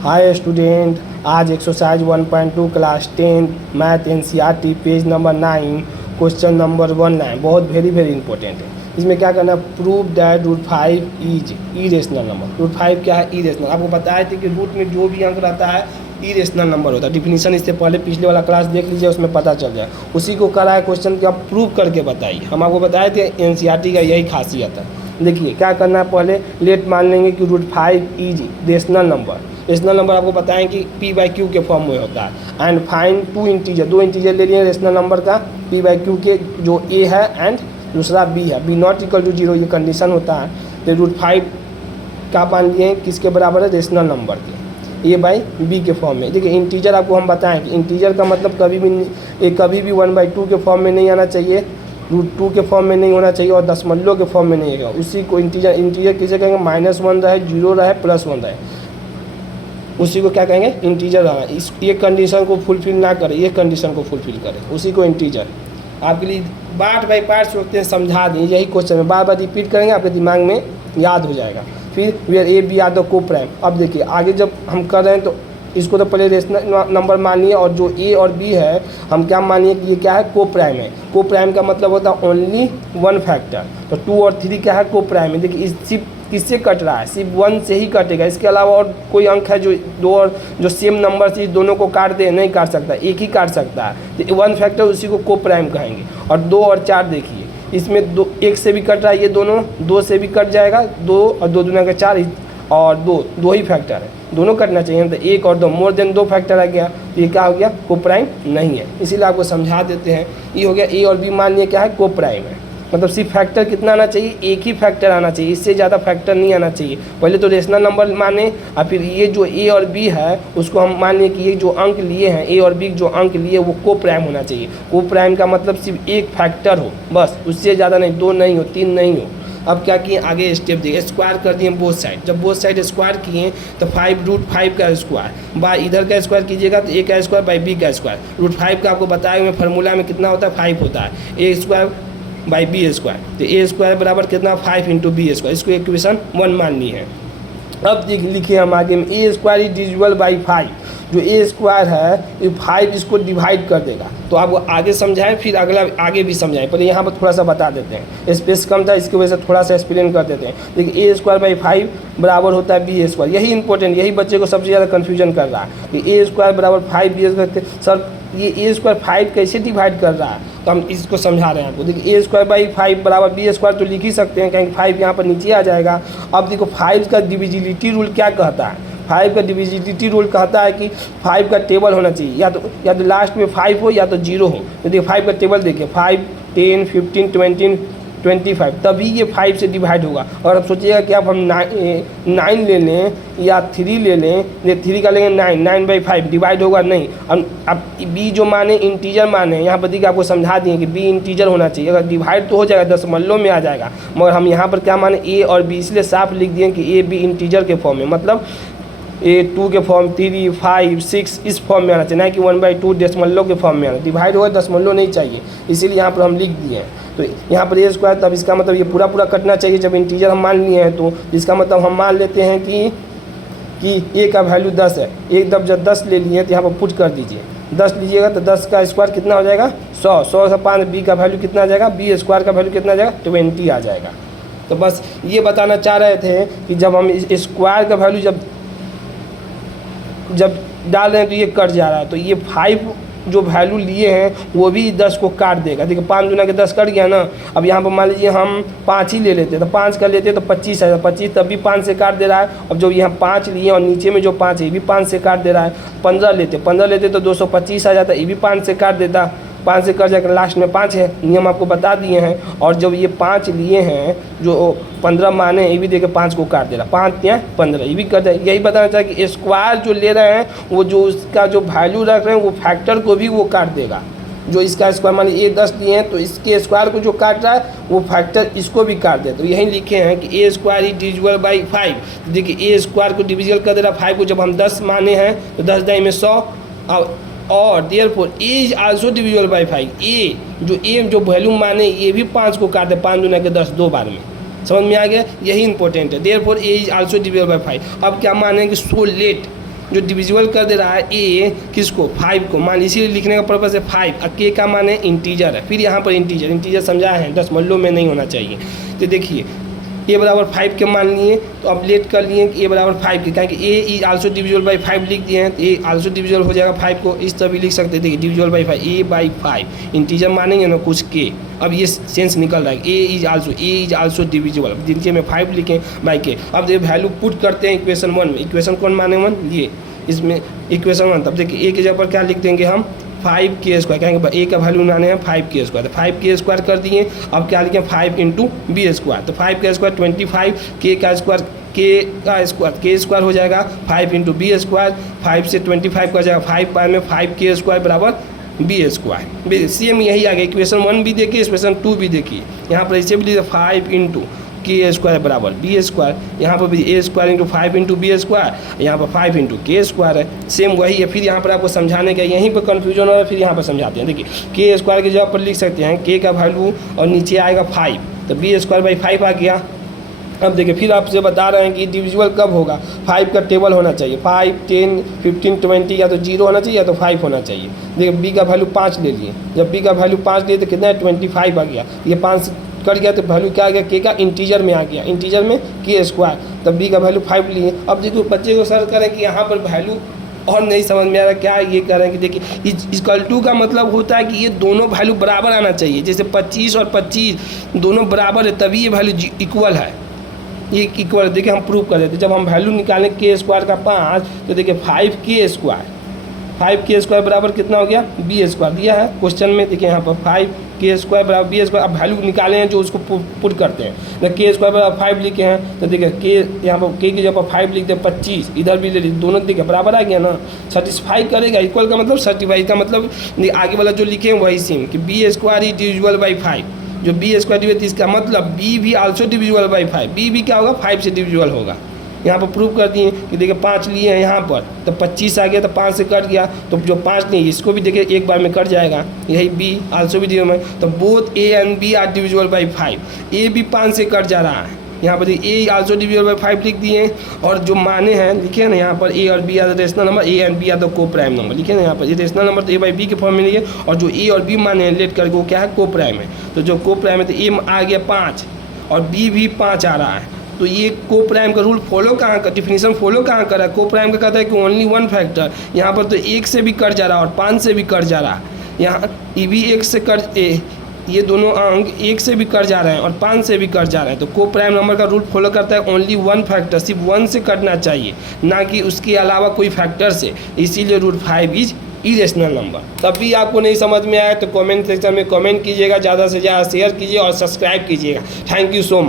हाय student, आज exercise 1.2 class 10 math NCERT page number 9 question number 19 बहुत very important है। इसमें क्या करना है, prove that root 5 is irrational number. Root 5 क्या है, इरेशनल। आपको बताए थे कि रूट में जो भी अंक रहता है इरेशनल नंबर होता है। डिफिनीशन इससे पहले पिछले वाला क्लास देख लीजिए, उसमें पता चल जाए। उसी को करा है क्वेश्चन कि आप प्रूव करके बताइए। हम आपको बताए थे एनसीईआरटी का यही खासियत है। देखिए क्या करना है, पहले लेट मान लेंगे कि root 5 is rational number. Rational number आपको बताएं कि p/q के फॉर्म में होता है। एंड फाइंड टू इंटीजर, दो इंटीजर ले लिए रेशनल नंबर का p/q के, जो a है एंड दूसरा b है। b नॉट इक्वल टू 0 ये कंडीशन होता है। तो रूट 5 का मान लिए किसके बराबर है, रेशनल नंबर के, a/b के फॉर्म में। देखिए इंटीजर आपको हम बताएं कि इंटीजर का मतलब कभी भी 1/2 के फॉर्म में नहीं आना चाहिए, रूट 2 के फॉर्म में नहीं होना चाहिए और दशमलव के फॉर्म में नहीं होगा। उसी को इंटीजर किसे कहेंगे, -1 रहे, 0 रहे, +1 रहे, उसी को क्या कहेंगे, इंटीजर रहना। इस ये कंडीशन को फुलफिल ना करे, ये कंडीशन को फुलफिल करे, उसी को इंटीजर। आपके लिए पार्ट बाई पार्ट सोचते हैं, समझा दें। यही क्वेश्चन है, बार बार रिपीट करेंगे, आपके दिमाग में याद हो जाएगा। फिर where a b are the coprime. अब देखिए आगे जब हम कर रहे हैं तो इसको तो पहले रेशनल नंबर मानिए, और जो ए और बी है हम क्या मानिए कि ये क्या है, को प्राइम है। को प्राइम का मतलब होता है ओनली वन फैक्टर। तो 2 और 3 क्या है, को प्राइम है। देखिए इस सिर्फ किससे कट रहा है, सिर्फ 1 से ही कटेगा। इसके अलावा और कोई अंक है जो दो और जो सेम नंबर से दोनों को काट दे, नहीं काट सकता, एक ही काट सकता है। तो वन फैक्टर उसी को प्राइम कहेंगे। और 2 और 4 देखिए, इसमें 2 1 से भी कट रहा है, ये दोनों 2 से भी कट जाएगा, 2 और 2 दूना का 4 और 2 ही फैक्टर है, दोनों कटना चाहिए। तो 1 और 2 मोर देन 2 फैक्टर आ गया, तो ये क्या हो गया, को प्राइम नहीं है। इसीलिए आपको समझा देते हैं। ये हो गया ए और बी मान लिया क्या है, को प्राइम है। मतलब सिर्फ फैक्टर कितना आना चाहिए, एक ही फैक्टर आना चाहिए, इससे ज़्यादा फैक्टर नहीं आना चाहिए। पहले तो रेशनल नंबर माने और फिर ये जो ए और बी है उसको हम मान लें कि ये जो अंक लिए हैं, ए और बी जो अंक लिए वो को प्राइम होना चाहिए। को प्राइम का मतलब सिर्फ एक फैक्टर हो बस, उससे ज़्यादा नहीं, 2 नहीं हो, 3 नहीं हो। अब क्या किए, आगे स्टेप दिए, स्क्वायर कर दिए बोथ साइड। जब बोथ साइड स्क्वायर किए तो 5 रूट 5 का स्क्वायर बाय इधर का स्क्वायर कीजिएगा तो a का स्क्वायर बाई b का स्क्वायर। रूट 5 का आपको बताया हुए फार्मूला में कितना होता है, 5 होता है। a square by b square, तो a स्क्वायर बराबर कितना, 5 × b स्क्वायर। इसको इक्वेशन 1 मान ली है। अब लिखिए हम आगे में, a square is divisible by 5। जो a स्क्वायर है ये 5 इसको डिवाइड कर देगा। तो आपको आगे समझाएं, फिर अगला आगे भी समझाएं, पहले यहाँ पर थोड़ा सा बता देते हैं, स्पेस कम था इसकी वजह से थोड़ा सा एक्सप्लेन कर देते हैं। देखिए a स्क्वायर बाई 5 बराबर होता है b स्क्वायर। यही इंपॉर्टेंट, यही बच्चे को सबसे ज़्यादा कन्फ्यूजन कर रहा है कि a स्क्वायर बराबर 5 b स्क्वायर। सर ये a स्क्वायर 5 कैसे डिवाइड कर रहा है, तो हम इसको समझा रहे हैं आपको। देखिए a स्क्वायर बाई 5 बराबर b स्क्वायर तो लिख ही सकते हैं, कहीं 5 यहाँ पर नीचे आ जाएगा। अब देखो 5 का डिविजिबिलिटी रूल क्या कहता है, 5 का डिविजिबिलिटी रूल कहता है कि 5 का टेबल होना चाहिए, या तो लास्ट में 5 हो या तो 0 हो। तो देखिए 5 का टेबल देखिए, 5, 10, 15, 20, 25, तभी ये 5 से डिवाइड होगा। और अब सोचिएगा कि अब हम 9 ले लें या 3 ले लें, ये 3 का लेंगे 9/5 डिवाइड होगा नहीं। अब b जो माने इंटीजर माने, यहाँ पर देखिए आपको समझा दिए कि b इंटीजर होना चाहिए। अगर डिवाइड तो हो जाएगा, दशमलव में आ जाएगा, मगर हम यहाँ पर क्या माने, a और b, इसलिए साफ लिख दिए कि a b इंटीजर के फॉर्म में, मतलब a 2 के फॉर्म, 3, 5, 6 इस फॉर्म में आना चाहिए, ना कि 1/2 दशमलव के फॉर्म में आना। डिवाइड होगा दशमलव नहीं चाहिए, इसीलिए यहाँ पर हम लिख दिए हैं। तो यहाँ पर a स्क्वायर, तब इसका मतलब ये पूरा कटना चाहिए। जब इंटीजर हम मान लिए हैं तो इसका मतलब हम मान लेते हैं कि a का वैल्यू 10 है। एक जब 10 ले लिए तो यहाँ पर पुट कर दीजिए, 10 लीजिएगा तो 10 का स्क्वायर कितना हो जाएगा, 100। 100 से 5 b का वैल्यू कितना आ जाएगा, b स्क्वायर का वैल्यू कितना आ जाएगा, 20 आ जाएगा। तो बस ये बताना चाह रहे थे कि जब हम इस स्क्वायर का वैल्यू जब डाल रहे हैं तो ये कट जा रहा है, तो ये 5 जो वैल्यू लिए हैं वो भी 10 को काट देगा। देखिए 5 दूना के 10 कट गया ना। अब यहाँ पर मान लीजिए हम 5 ही ले लेते, तो 5 का लेते तो 25 है, 25 तब भी 5 से काट दे रहा है। अब जो यहाँ 5 लिए और नीचे में जो 5 है ये भी 5 से काट दे रहा है। 15 लेते तो 225 आ जाता है, ये भी 5 से काट देता, 5 से कट जाकर लास्ट में 5 है। नियम आपको बता दिए हैं। और जब ये 5 लिए हैं, जो 15 माने, ये भी देखे 5 को काट दे रहा, 5 या 15 ये भी कट जाए। यही बताना चाहिए कि स्क्वायर जो ले रहे हैं वो जो उसका जो वैल्यू रख रहे हैं वो फैक्टर को भी वो काट देगा। जो इसका स्क्वायर मान लीजिए 10 लिए हैं तो इसके स्क्वायर को जो काट रहा है वो फैक्टर इसको भी काट दे। तो यही लिखे हैं कि a square is divisible by 5। तो देखिए a स्क्वायर को डिविजिबल कर दे रहा 5 को, जब हम 10 माने हैं तो 10 दाई में 100, और therefore a is also divisible by 5। a जो वैल्यू माने ये भी 5 को काट दे, 5 दूना के 10 2 बार में। समझ में आ गया, यही इंपॉर्टेंट है। Therefore a is also divisible by 5। अब क्या मानेंगे, सो लेट जो डिविजिबल कर दे रहा है ए किसको 5 को, मान इसीलिए लिखने का पर्पस है 5, और के का मान है इंटीजर है। फिर यहाँ पर इंटीजर समझाया है, दशमलव में नहीं होना चाहिए। तो देखिए ए बराबर 5 के मान लिए, तो अब लेट कर लिए कि ए बराबर 5 के, क्योंकि ए इज आल्सो डिविजिबल बाई 5 लिख दिए हैं, तो ए आल्सो डिविजिबल हो जाएगा 5 को, इस तरह भी लिख सकते थे divisible by 5, A by 5 integer मानेंगे ना कुछ के। अब ये सेंस निकल रहा है, ए इज आल्सो डिविजिबल, जिनके में 5 लिखें बाई के। अब ये वैल्यू पुट करते हैं इक्वेशन 1 में, इक्वेशन कौन माने 1 ये, इसमें इक्वेशन 1, तब देखिए ए की जगह पर क्या लिख देंगे हम 5k स्क्वायर, कहेंगे ए का वैल्यू बनाने हैं 5k स्क्वायर, तो 5k स्क्वायर कर दिए। अब क्या लिखें 5 इंटू बी स्क्वायर, तो 5 का स्क्वायर 25, k का स्क्वायर हो जाएगा 5 इंटू बी स्क्वायर, 5 से 25 का जाएगा 5 बार में 5k स्क्वायर बराबर बी स्क्वायर। सेम यही आ गया, इक्वेशन 1 भी देखिए, इक्वेशन 2 भी देखिए, यहाँ पर इसे भी लीजिए 5 इंटू के स्क्वायर बराबर बी स्क्वायर, यहाँ पर भी A square into 5 into B square, यहाँ पर 5 इंटू के स्क्वायर है, सेम वही है। फिर यहाँ पर आपको समझाने का यहीं पर कन्फ्यूजन हो रहा है, फिर यहाँ पर समझाते हैं। देखिए के स्क्वायर की जगह पर लिख सकते हैं के का वैल्यू और नीचे आएगा 5, तो बी स्क्वायर बाई 5 आ गया। अब देखिए फिर आपसे बता रहे हैं कि डिविजिबल कब होगा, 5 का टेबल होना चाहिए, 5, 10, 15, 20 या तो 0 होना चाहिए या तो 5 होना चाहिए। देखिए बी का वैल्यू 5 ले लिए, जब बी का वैल्यू 5 लिए तो कितना है 25 आ गया, ये 5 कट गया तो वैल्यू क्या आ गया के का इंटीजर में आ गया, इंटीजर में के स्क्वायर, तब बी का वैल्यू 5 लिए। अब देखो बच्चे को सर्च करें कि यहाँ पर वैल्यू और नहीं समझ में आ रहा क्या ये कह रहे हैं कि देखिए इक्वल टू का मतलब होता है कि ये दोनों वैल्यू बराबर आना चाहिए, जैसे 25 और 25 दोनों बराबर है तभी ये वैल्यू इक्वल है, ये इक्वल। देखिए हम प्रूव कर देते, जब हम वैल्यू निकालें के स्क्वायर का 5 तो देखिए 5k स्क्वायर बराबर कितना हो गया बी स्क्वायर दिया है क्वेश्चन में। देखिए यहाँ पर 5k स्क्वायर बराबर बी स्क्वायर, अब वैल्यू निकाले हैं जो उसको पुट करते हैं, जब के स्क्वायर बराबर 5 लिखे हैं तो देखिए के यहाँ पर के की जगह पर 5 लिख दे 25, इधर भी ले लीजिए, दोनों देखिए बराबर आ गया ना, सेटिस्फाई करेगा। इक्वल का मतलब सर्टिफाई का मतलब आगे वाला जो लिखे हैं वही सेम कि b square is divisible by 5, जो बी स्क्वायर डिविजिबल इसका मतलब बी भी आल्सो डिविजिबल बाई 5, बी भी क्या होगा 5 से डिविजिबल होगा। यहाँ पर प्रूव कर दिए कि देखिए 5 लिए हैं यहाँ पर, तो 25 आ गया तो 5 से कट गया, तो जो 5 नहीं इसको भी देखिए एक बार में कट जाएगा, यही बी आल्सो भी डिविजिबल, तो both a and b are divisible by 5, a भी 5 से कट जा रहा है, यहाँ पर ए आल्सो डिविजिबल बाई 5 लिख दिए, और जो माने हैं लिखे ना यहाँ पर ए और b are the rational number, a and b are the coprime number, लिखे ना यहाँ पर ये रेशनल नंबर तो ए बाई बी के फॉर्म में लिए, और जो ए और बी माने हैं लेट करके वो क्या है को प्राइम है, तो जो को प्राइम है तो ए आ गया 5 और बी भी 5 आ रहा है, तो ये को प्राइम का रूल फॉलो कहाँ का, डिफिनीशन फॉलो कहाँ कर रहा है, को प्राइम का कहता है कि ओनली 1 फैक्टर, यहाँ पर तो 1 से भी कट जा रहा है और 5 से भी कट जा रहा है, यहाँ ये भी 1 से कट ये दोनों अंक 1 से भी कट जा रहे हैं और 5 से भी कट जा रहे हैं, तो को प्राइम नंबर का रूल फॉलो करता है ओनली 1 फैक्टर, सिर्फ 1 से कटना चाहिए ना कि उसके अलावा कोई फैक्टर से, इसीलिए रूट 5 इज इरेशनल नंबर। तब भी आपको नहीं समझ में आया तो कमेंट सेक्शन में कमेंट कीजिएगा, ज़्यादा से ज़्यादा शेयर कीजिए और सब्सक्राइब कीजिएगा। Thank you so much.